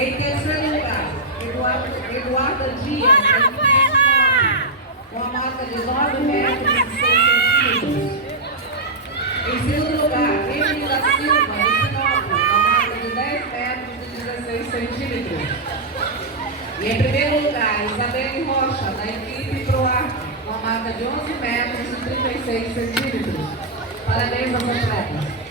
Em terceiro lugar, Eduarda Dias. Bora, Rafaela! Com a marca de 9 metros e 6 centímetros. Em segundo lugar, Emily da Silva, de Sinop, com a marca de 10 metros e 16 centímetros. E em primeiro lugar, Isabelle Rocha, da equipe ProArc, com a marca de 11 metros e 36 centímetros. Parabéns aos atletas.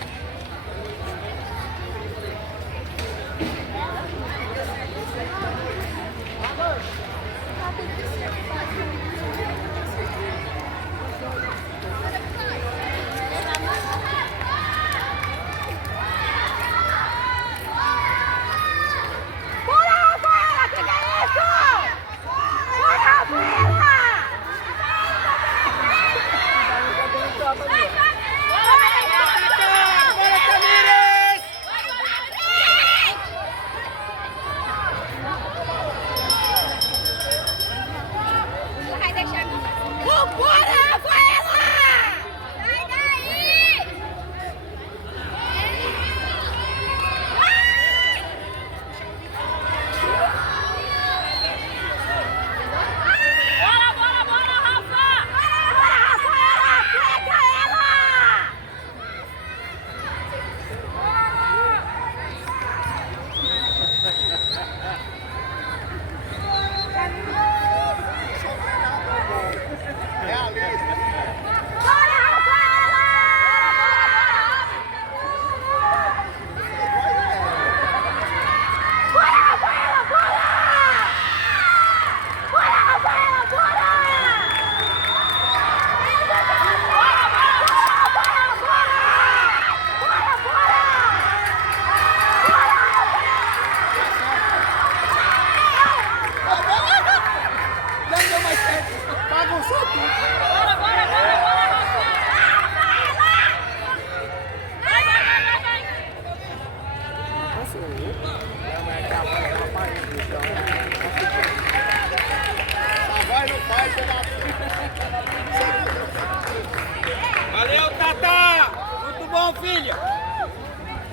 Valeu, Tata! Muito bom, filha!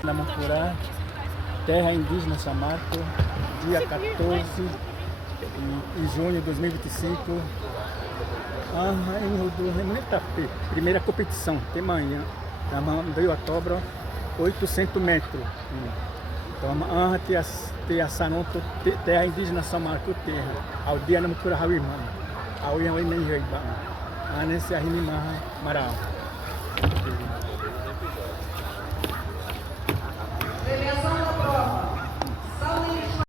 Na Mancurá, terra indígena Samarco, dia 14 de junho de 2025. Em Rodô, primeira competição, tem manhã, na Rio Atobro, 800 metros. Então, tem a Sanoto, terra indígena Samarco, terra, ao dia na Mancurá, ao irmão, ao irmão, nesse Ahinimaha, Marau.